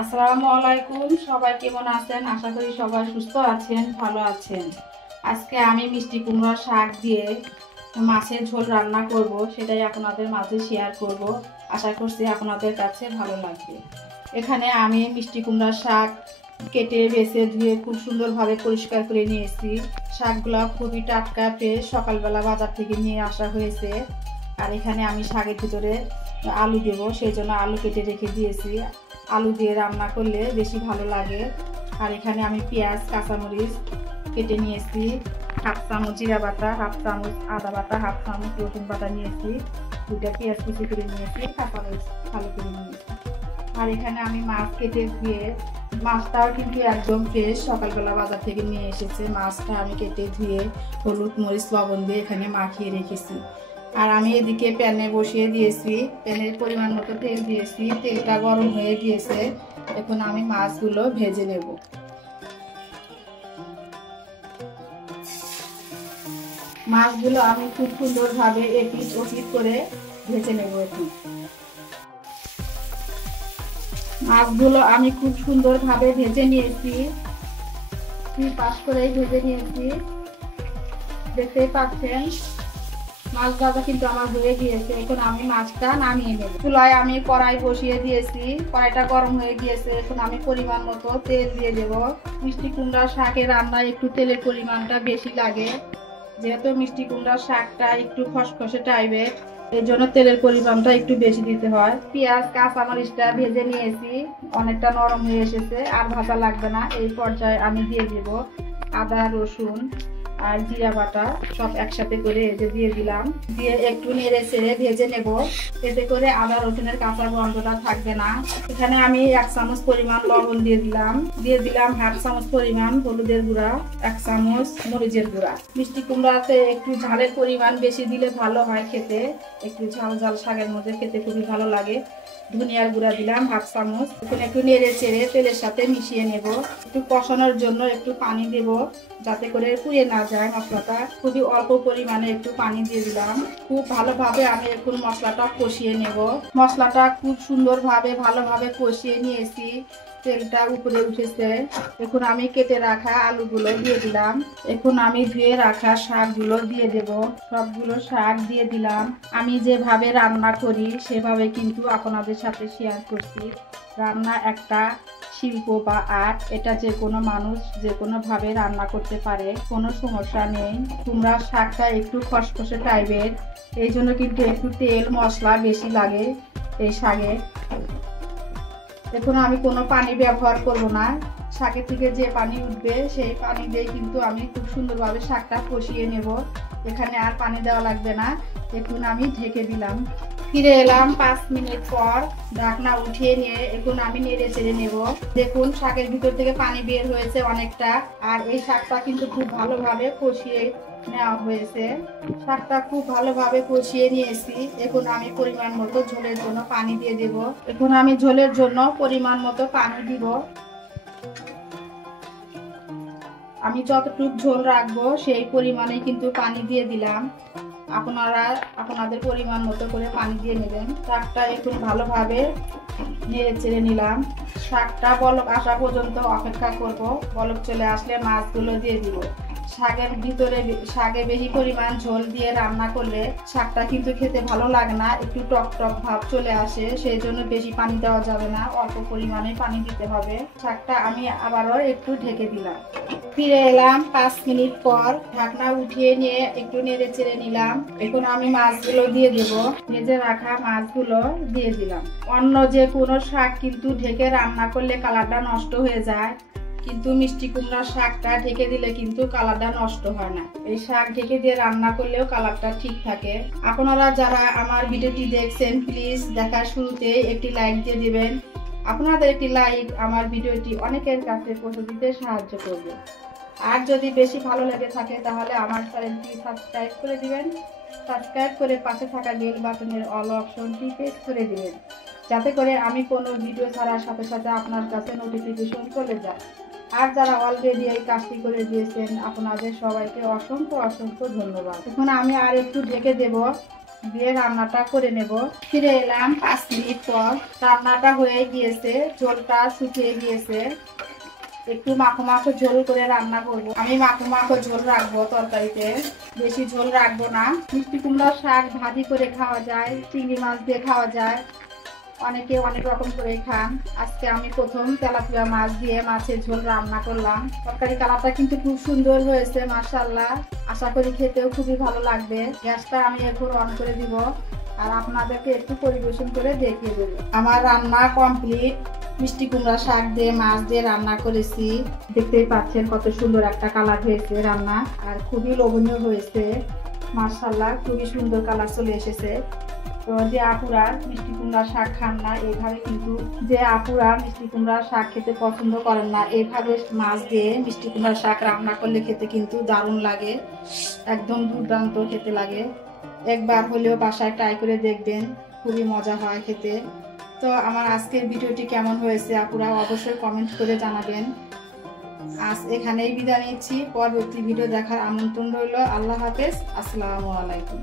আসসালামু আলাইকুম। সবাই কেমন আছেন? আশা করি সবাই সুস্থ আছেন, ভালো আছেন। আজকে আমি মিষ্টি কুমড়া শাক দিয়ে মাছের ঝোল রান্না করব, সেটাই আপনাদের মাঝে শেয়ার করব। আশা করছি আপনাদের কাছে ভালো লাগবে। এখানে আমি মিষ্টি কুমড়া শাক কেটে বেছে ধুয়ে খুব সুন্দরভাবে পরিষ্কার করে নিয়েছি। শাকগুলো খুবই টাটকা ফ্রেশ, সকালবেলা বাজার থেকে নিয়ে আসা হয়েছে। আর এখানে আমি শাকের ভিতরে আলু দেব, সেই জন্য আলু কেটে রেখে দিয়েছি। আলু দিয়ে রান্না করলে বেশি ভালো লাগে। আর এখানে আমি পেঁয়াজ কাঁচামরিচ কেটে নিয়েছি, হাফ চামচ জিরা বাটা, হাফ চামচ আদা বাটা, হাফ চামচ রসুন বাটা নিয়েছি, দুটা পেঁয়াজ কুচি করে নিয়েছি, কাঁচামরিচ ভালো করে নিয়েছি। আর এখানে আমি মাছ কেটে ধুয়ে, মাছটাও কিন্তু একদম ফ্রেশ, সকালবেলা বাজার থেকে নিয়ে এসেছে। মাছটা আমি কেটে ধুয়ে হলুদ মরিচ লবণ দিয়ে এখানে মাখিয়ে রেখেছি। আর আমি এদিকে প্যানে বসিয়ে দিয়েছি, প্যানের পরিমাণ মতো তেল দিয়েছি, তেলটা গরম হয়ে গিয়েছে। এখন আমি মাছগুলো ভেজে নেব। মাছগুলো আমি খুব সুন্দরভাবে এপিট ওপিট করে ভেজে নেব। এখন মাছগুলো আমি খুব সুন্দরভাবে ভেজে নিয়েছি, দুই পাশ করেই ভেজে নিয়েছি। দেখতেই পাচ্ছেন মাছ ভাজা কিন্তু আমার হয়ে গিয়েছে। এখন আমি মাছটা নামিয়ে নেব। চুলায় আমি কড়াই বসিয়ে দিয়েছি, কড়াইটা গরম হয়ে গিয়েছে। এখন আমি পরিমাণ মতো তেল দিয়ে দেব। মিষ্টি কুমড়া শাকের রান্নায় একটু তেলের পরিমাণটা বেশি লাগে, যেহেতু মিষ্টি কুমড়ার শাকটা একটু খসখসে টাইপের, এই জন্য তেলের পরিমাণটা একটু বেশি দিতে হয়। পেঁয়াজ কাঁচামরিচটা ভেজে নিয়েছি, অনেকটা নরম হয়ে এসেছে, আর ভাজা লাগবে না। এই পর্যায়ে আমি দিয়ে দেব আদা রসুন আর জিরা বাটা সব একসাথে করে দিয়ে দিলাম, দিয়ে একটু নেড়ে চেড়ে ভেজে নেব। এতে করে আদা রসুনের কাঁচা গন্ধটা থাকবে না। এখানে আমি 1 চামচ পরিমাণ লবণ দিয়ে দিলাম হাফ চামচ পরিমাণ হলুদের গুঁড়া, 1 চামচ মরিচের গুঁড়া। মিষ্টি কুমড়াতে একটু ঝালের পরিমাণ বেশি দিলে ভালো হয় খেতে, একটু ঝাল ঝাল শাকের মধ্যে খেতে খুবই ভালো লাগে। ধনিয়ার গুঁড়া দিলাম হাফ চামচ। এখন একটু নেড়ে চেড়ে তেলের সাথে মিশিয়ে নেব। একটু কষানোর জন্য একটু পানি দেব, যাতে করে পুড়ে না যায় মশলাটা। খুবই অল্প পরিমাণে একটু পানি দিয়ে দিলাম। খুব ভালোভাবে আমি এখন মশলাটা কষিয়ে নেব। মশলাটা খুব সুন্দরভাবে ভালোভাবে কষিয়ে নিয়েছি, তেলটা উপরে উঠেছে। এখন আমি কেটে রাখা আলুগুলো দিয়ে দিলাম। এখন আমি ধুয়ে রাখা শাকগুলো দিয়ে দেব। সবগুলো শাক দিয়ে দিলাম। আমি যেভাবে রান্না করি সেভাবে কিন্তু আপনাদের সাথে শেয়ার করছি। রান্না একটা শিল্প বা আর্ট, এটা যে কোনো মানুষ যে কোনো ভাবে রান্না করতে পারে, কোনো সমস্যা নেই। কুমড়ার শাকটা একটু খসখসে টাইপের, এই জন্য কিন্তু একটু তেল মশলা বেশি লাগে এই শাকে। এখন আমি কোনো পানি ব্যবহার করব না, শাকের থেকে যে পানি উঠবে সেই পানি দিয়ে কিন্তু আমি খুব সুন্দরভাবে শাকটা কষিয়ে নেব। এখানে আর পানি দেওয়া লাগবে না। এখন আমি ঢেকে দিলাম। ফিরে এলাম 5 মিনিট পর, ঢাকনা উঠিয়ে নিয়ে এখন আমি নেড়ে চেড়ে নেব। দেখুন শাকের ভিতর থেকে পানি বের হয়েছে অনেকটা, আর এই শাকটা কিন্তু খুব ভালোভাবে কষিয়ে নেওয়া হয়েছে। শাকটা খুব ভালোভাবে কষিয়ে নিয়েছি। এখন আমি পরিমাণ মতো ঝোলের জন্য পানি দিয়ে দেব। এখন আমি ঝোলের জন্য পরিমাণ মতো পানি দিব। আমি যতটুকু ঝোল রাখবো সেই পরিমাণে কিন্তু পানি দিয়ে দিলাম। আপনারা আপনাদের পরিমাণ মতো করে পানি দিয়ে নেবেন। শাকটা এখন ভালোভাবে নেড়ে চেড়ে নিলাম। শাকটা বলক আসা পর্যন্ত অপেক্ষা করব। বলক চলে আসলে মাছগুলো দিয়ে দিব। শাকের ভিতরে শাকে বেশি পরিমাণ ঝোল দিয়ে রান্না করলে শাকটা কিন্তু খেতে ভালো লাগে না, একটু টক টক ভাব চলে আসে। সেই জন্য বেশি পানি দেওয়া যাবে না, অল্প পরিমাণে পানি দিতে হবে। শাকটা আমি আবারও একটু ঢেকে দিলাম। ফিরে এলাম 5 মিনিট পর, ঢাকনা উঠিয়ে নিয়ে একটু নেড়ে চেড়ে নিলাম। এখন আমি মাছগুলো দিয়ে দেব। ভেজে রাখা মাছগুলো দিয়ে দিলাম। অন্য যে কোনো শাক কিন্তু ঢেকে রান্না করলে কালারটা নষ্ট হয়ে যায়, কিন্তু মিষ্টি কুমড়ার শাকটা ঢেকে দিলে কিন্তু কালারটা নষ্ট হয় না। এই শাক ঢেকে দিয়ে রান্না করলেও কালারটা ঠিক থাকে। আপনারা যারা আমার ভিডিওটি দেখছেন, প্লিজ দেখার শুরুতে একটি লাইক দিয়ে দিবেন। আপনাদের একটি লাইক আমার ভিডিওটি অনেকের কাছে পৌঁছে দিতে সাহায্য করবে। আর যদি বেশি ভালো লেগে থাকে তাহলে আমার চ্যানেলটি সাবস্ক্রাইব করে দিবেন। সাবস্ক্রাইব করে পাশে থাকা বেল বাটনের অল অপশনটি প্রেস করে দিবেন, যাতে করে আমি কোনো ভিডিও ছাড়ার সাথে সাথে আপনার কাছে নোটিফিকেশন চলে যায়। আর যারা অলরেডি এই কাজটি করে দিয়েছেন আপনাদের সবাইকে অসংখ্য অসংখ্য ধন্যবাদ। এখন আমি আর একটু ঢেকে দেব। দিয়ে রান্নাটা করে নেব। ফিরে এলাম 5 মিনিট পর। রান্নাটা হয়ে গিয়েছে, ঝোলটা শুকিয়ে গিয়েছে। একটু মাখো মাখো ঝোল করে রান্না করব। আমি মাখো মাখো ঝোল রাখবো তরকারিতে, বেশি ঝোল রাখবো না। মিষ্টি কুমড়ার শাক ভাজি করে খাওয়া যায়, চিংড়ি মাছ দিয়ে খাওয়া যায়, অনেকে অনেক রকম করে খান। আজকে আমি প্রথম তেলাপিয়া মাছ দিয়ে মাছের ঝোল রান্না করলাম। তরকারি কালারটা কিন্তু খুব সুন্দর হয়েছে, মাশাআল্লাহ। আশা করি খেতেও খুবই ভালো লাগবে। গ্যাসটা আমি এখন অন করে দিব আর আপনাদেরকে একটু পরিবেশন করে দেখিয়ে দেব। আমার রান্না কমপ্লিট। মিষ্টি কুমড়া শাক দিয়ে মাছ দিয়ে রান্না করেছি। দেখতেই পাচ্ছেন কত সুন্দর একটা কালার হয়েছে রান্না, আর খুবই লোভনীয় হয়েছে, মাশাআল্লাহ। খুবই সুন্দর কালার চলে এসেছে। তো যে আপুরা মিষ্টি কুমড়া শাক খান না, এইভাবে কিন্তু যে আপুরা মিষ্টি কুমড়া শাক খেতে পছন্দ করেন না, এইভাবে মাছ দিয়ে মিষ্টি কুমড়া শাক রান্না করলে খেতে কিন্তু দারুণ লাগে, একদম দুর্দান্ত খেতে লাগে। একবার হলেও বাসায় ট্রাই করে দেখবেন, খুবই মজা হয় খেতে। তো আমার আজকের ভিডিওটি কেমন হয়েছে আপুরা অবশ্যই কমেন্ট করে জানাবেন। আজ এখানেই বিদায় নিচ্ছি, পরবর্তী ভিডিও দেখার আমন্ত্রণ রইল। আল্লাহ হাফেজ, আসসালামু আলাইকুম।